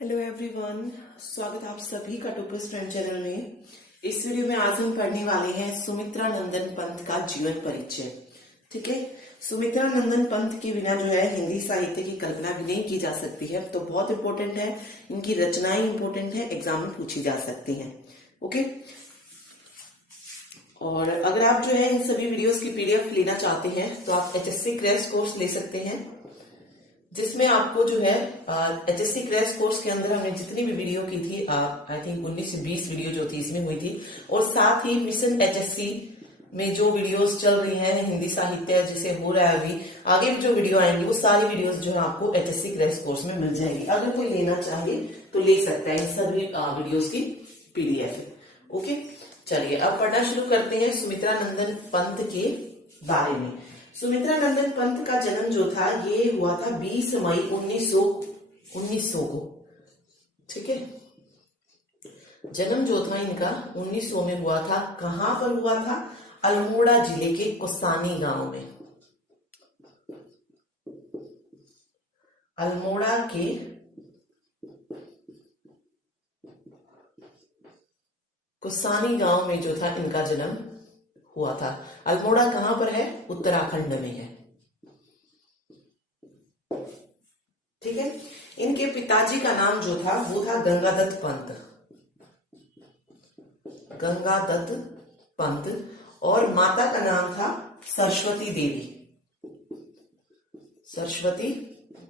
Hello everyone, स्वागत है आप सभी का टोपस फ्रेंड चैनल में। इस वीडियो में आज हम पढ़ने वाले हैं सुमित्रा नंदन पंत का जीवन परिचय। ठीक है, सुमित्रा नंदन पंत के बिना जो है हिंदी साहित्य की कल्पना भी नहीं की जा सकती है, तो बहुत इंपॉर्टेंट है। इनकी रचनाएं इंपॉर्टेंट है, एग्जाम में पूछी जा सकती हैं। ओके, और अगर आप जो है इन सभी वीडियोस की पीडीएफ लेना चाहते हैं तो आप HSC क्रैश कोर्स ले सकते हैं, जिसमें आपको जो है HSC क्रैश कोर्स के अंदर हमने जितनी भी वीडियो की थी, आई थिंक 19 से 20 वीडियो जो थी इसमें हुई थी, और साथ ही मिशन HSC में जो वीडियोस चल रही हैं हिंदी साहित्य जैसे हो रहा है अभी, आगे भी जो वीडियो आएंगी वो सारी वीडियोस जो है आपको HSC क्रैश कोर्स में मिल जाएगी। अगर कोई लेना चाहे तो ले सकता है इन सभी वीडियोस की पीडीएफ। ओके, चलिए अब पढ़ना शुरू करते हैं सुमित्रा नंदन पंत के बारे में। सुमित्रा नंदन पंत का जन्म जो था ये हुआ था 20 मई 1900 को। ठीक है, जन्म जो था इनका 1900 में हुआ था। कहां पर हुआ था? अल्मोड़ा जिले के कोसानी गांव में। अल्मोड़ा के कोसानी गांव में जो था इनका जन्म हुआ था। अल्मोड़ा कहां पर है? उत्तराखंड में है। ठीक है, इनके पिताजी का नाम जो था वो था गंगादत्त पंत। गंगादत्त पंत, और माता का नाम था सरस्वती देवी। सरस्वती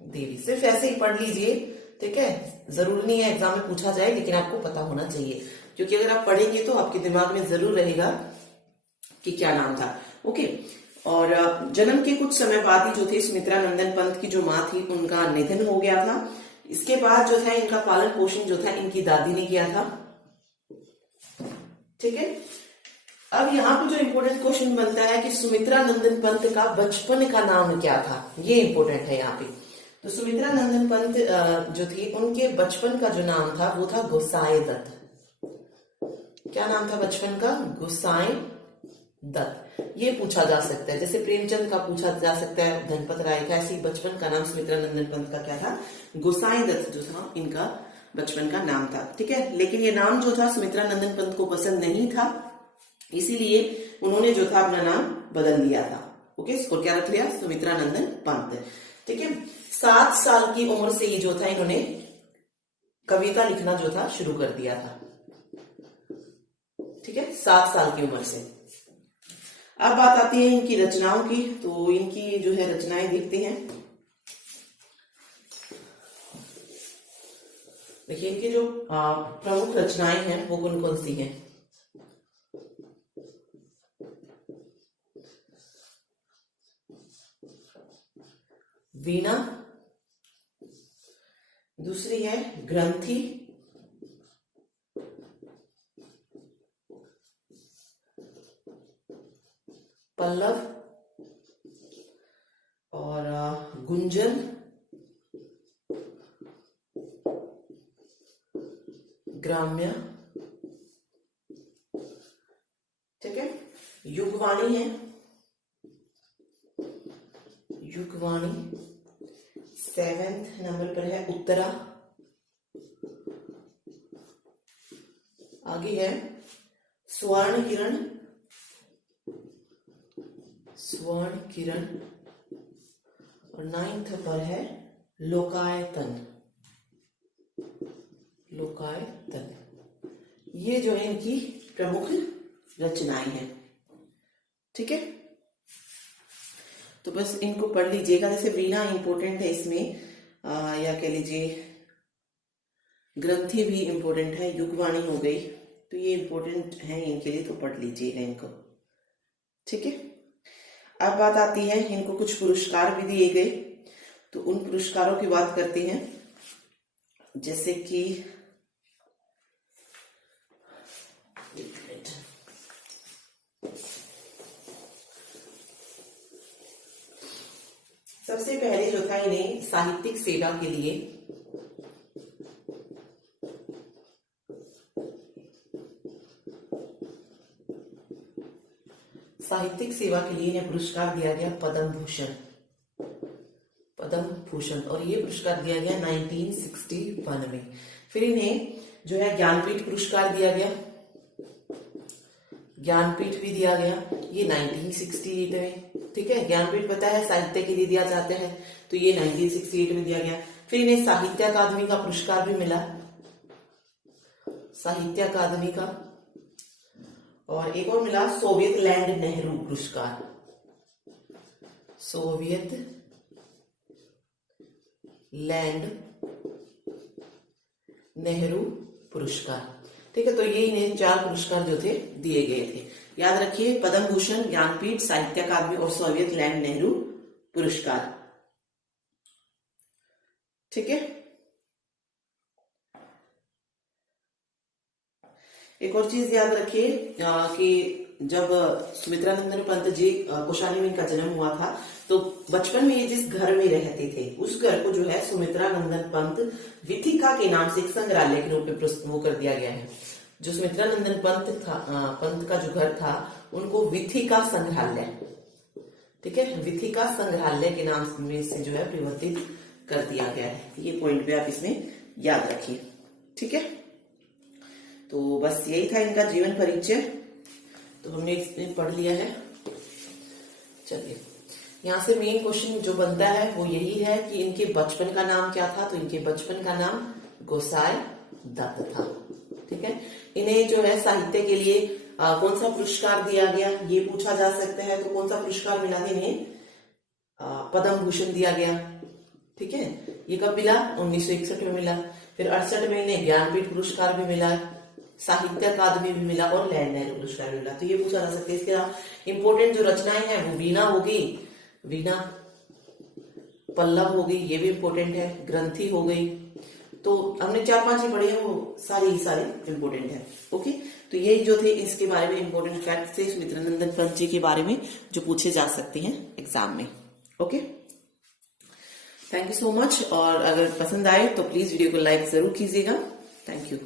देवी, सिर्फ ऐसे ही पढ़ लीजिए। ठीक है, जरूर नहीं है एग्जाम में पूछा जाए, लेकिन आपको पता होना चाहिए, क्योंकि अगर आप पढ़ेंगे तो आपके दिमाग में जरूर रहेगा कि क्या नाम था। ओके, और जन्म के कुछ समय बाद ही जो थे सुमित्रा नंदन पंत की जो माँ थी उनका निधन हो गया था। इसके बाद जो था इनका पालन पोषण जो था इनकी दादी ने किया था। ठीक है, अब यहाँ पे जो इम्पोर्टेंट क्वेश्चन बनता है कि सुमित्रा नंदन पंत का बचपन का नाम क्या था, ये इंपॉर्टेंट है यहाँ पे। तो सुमित्रा नंदन पंत जो थी उनके बचपन का जो नाम था वो था गोसाई दत्त। क्या नाम था बचपन का? गोसाई दत्त। ये पूछा जा सकता है, जैसे प्रेमचंद का पूछा जा सकता है, धनपत राय का, ऐसे ही बचपन का नाम सुमित्रा नंदन पंत का क्या था? गोसाई दत्त जो था इनका बचपन का नाम था। ठीक है, लेकिन ये नाम जो था सुमित्रा नंदन पंत को पसंद नहीं था, इसीलिए उन्होंने जो था अपना नाम बदल दिया था। ओके, इसको क्या रख लिया? सुमित्रा नंदन पंत। ठीक है, 7 साल की उम्र से ही जो था इन्होंने कविता लिखना जो था शुरू कर दिया था। ठीक है, 7 साल की उम्र से। अब बात आती है इनकी रचनाओं की, तो इनकी जो है रचनाएं देखते हैं। देखिए इनकी जो प्रमुख रचनाएं हैं वो कौन कौन सी हैं। वीणा, दूसरी है ग्रंथि, पल्लव, और गुंजन, ग्राम्य। ठीक है, युगवाणी है, युगवाणी 7th नंबर पर है उत्तरा। आगे है स्वर्ण किरण, स्वर्ण किरण, और 9th पर है लोकायतन। लोकायतन, ये जो है इनकी प्रमुख रचनाएं हैं। ठीक है, तो बस इनको पढ़ लीजिएगा। जैसे वीणा इंपॉर्टेंट है इसमें, या कह लीजिए ग्रंथि भी इंपॉर्टेंट है, युगवाणी हो गई, तो ये इंपॉर्टेंट है इनके लिए, तो पढ़ लीजिएगा इनको। ठीक है, अब बात आती है इनको कुछ पुरस्कार भी दिए गए, तो उन पुरस्कारों की बात करते हैं। जैसे कि सबसे पहले जो था इन्हें साहित्यिक सेवा के लिए साहित्यिक सेवा के लिए इन्हें पुरस्कार दिया गया पद्म भूषण। पद्म भूषण, और ये पुरस्कार दिया गया 1961 में। फिर इन्हें जो है ज्ञानपीठ पुरस्कार दिया गया, ज्ञानपीठ भी दिया गया, ये 1968 में। ठीक है, ज्ञानपीठ पता है साहित्य के लिए दिया जाता है, तो ये 1968 में दिया गया। फिर इन्हें साहित्य अकादमी का पुरस्कार भी मिला, साहित्य अकादमी का, और एक और मिला सोवियत लैंड नेहरू पुरस्कार, सोवियत लैंड नेहरू पुरस्कार। ठीक है, तो ये इन्हें 4 पुरस्कार जो थे दिए गए थे। याद रखिए, पद्म भूषण, ज्ञानपीठ, साहित्य अकादमी और सोवियत लैंड नेहरू पुरस्कार। ठीक है, एक और चीज याद रखिए कि जब सुमित्रा नंदन पंत जी कौशानी में इनका जन्म हुआ था, तो बचपन में ये जिस घर में रहते थे उस घर को जो है सुमित्रा नंदन पंत विथिका के नाम से एक संग्रहालय के रूप में वो कर दिया गया है। जो सुमित्रा नंदन पंत का जो घर था उनको विथिका संग्रहालय, ठीक है, विथिका संग्रहालय के नाम में से जो है परिवर्तित कर दिया गया है। ये पॉइंट भी आप इसमें याद रखिए। ठीक है, तो बस यही था इनका जीवन परिचय, तो हमने इसमें पढ़ लिया है। चलिए, यहाँ से मेन क्वेश्चन जो बनता है वो यही है कि इनके बचपन का नाम क्या था। तो इनके बचपन का नाम गोसाई दत्त था। ठीक है, इन्हें जो है साहित्य के लिए कौन सा पुरस्कार दिया गया ये पूछा जा सकता है। तो कौन सा पुरस्कार मिला था इन्हें? पद्म भूषण दिया गया। ठीक है, ये कब मिला? 1961 में मिला। फिर 68 में इन्हें ज्ञानपीठ पुरस्कार भी मिला, साहित्य अकादमी भी मिला और लैंड नेहरू पुरस्कार भी मिला। तो ये पूछा जा सकता है। इसके अलावा इंपोर्टेंट जो रचनाएं हैं वो वीणा हो गई, वीणा, पल्लव हो गई, ये भी इंपोर्टेंट है, ग्रंथि हो गई। तो हमने 4-5 ही पढ़े हैं, वो सारे इंपोर्टेंट है। ओके, तो यही जो थे इसके बारे में इंपोर्टेंट फैक्ट थे सुमित्रा नंदन पंत जी के बारे में जो पूछे जा सकते हैं एग्जाम में। Okay, thank you so much. और अगर पसंद आए तो प्लीज वीडियो को लाइक जरूर कीजिएगा। Thank you.